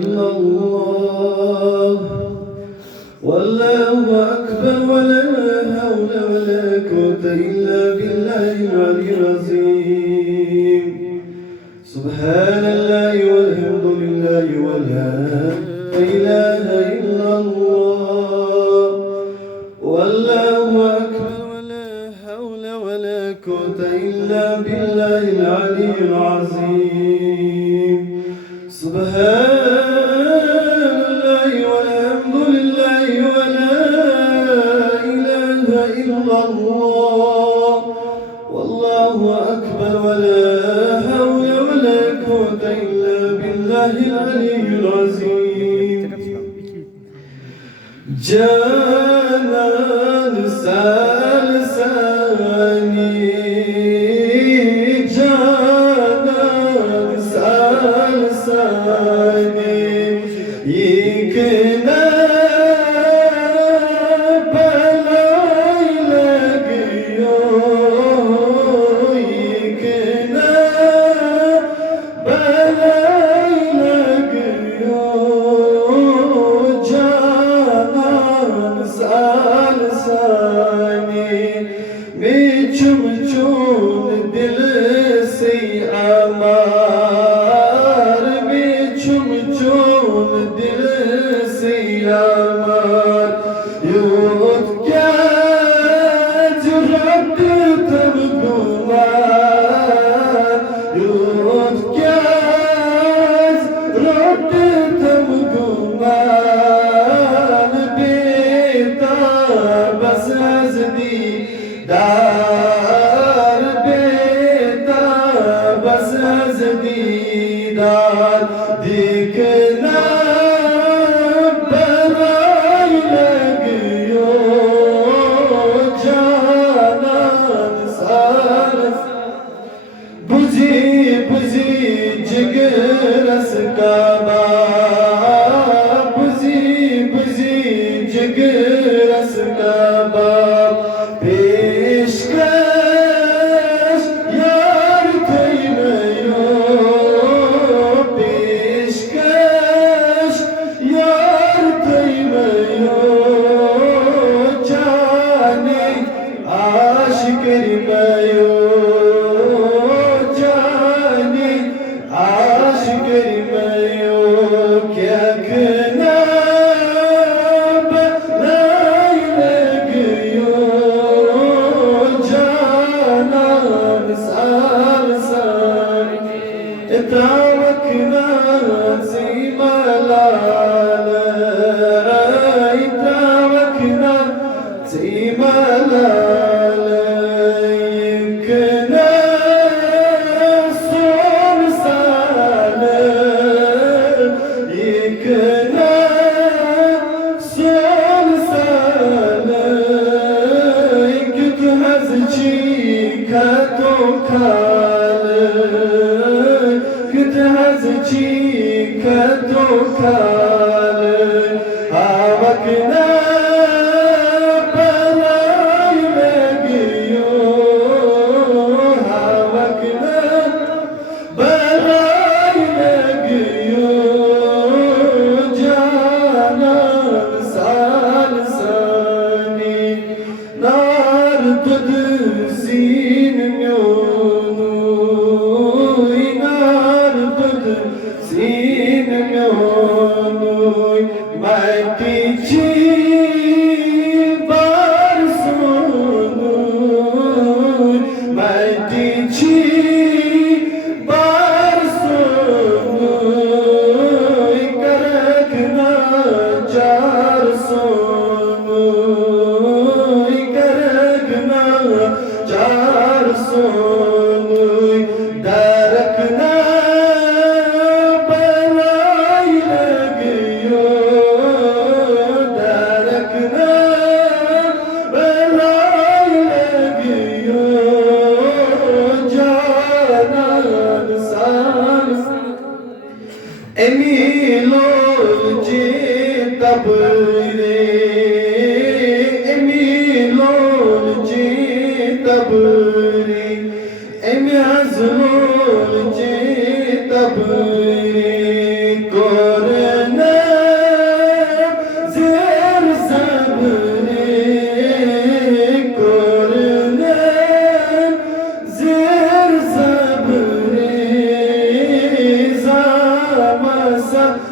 إلا الله والله أكبر ولا حول ولا قوة إلا بالله العلي العظيم سبحان الله والحمد لله ولا إله إلا الله والله أكبر ولا حول ولا قوة إلا بالله العلي العظيم سبحان الله والحمد لله ولا إله إلا الله والله أكبر ولا حول ولا قوة إلا بالله العلي العظيم جانان سالساني جانان سالساني يكنا بلاي لقيو يكنا بلاي لقيو جانان سالساني میچم چون دل سے امار میچم چون دل سے امار یود کیا جرات تب گمار یود کیا جرات تب گمار بیتا بس از دیدار بیتا بس از دیدار دیکھنا برای لگیو جانان سالس بجی بجی جگرس کعبہ بجی بجی جگرس کعبہ پیشکش یار تیمیو پیشکش یار تیمیو جانی عاشقی میو جانی عاشقی میو کیا کنا بلای لگیو جانان سالسان اتراوکنا زیمالال اتراوکنا زیمالال يمكنا صور سال يمكنا صور سال كنت هزجي كاتو كال كنت هزجي كاتو كال هاوكنا بلاي لقيو هاوكنا بلاي لقيو جانان سالساني نار تدزين ميونوي نار تدزين ميونوي مايتيجي بارسونوي مايتيجي بارسونوي كركنا جارسونوي كركنا جارسونوي داركنا بلاي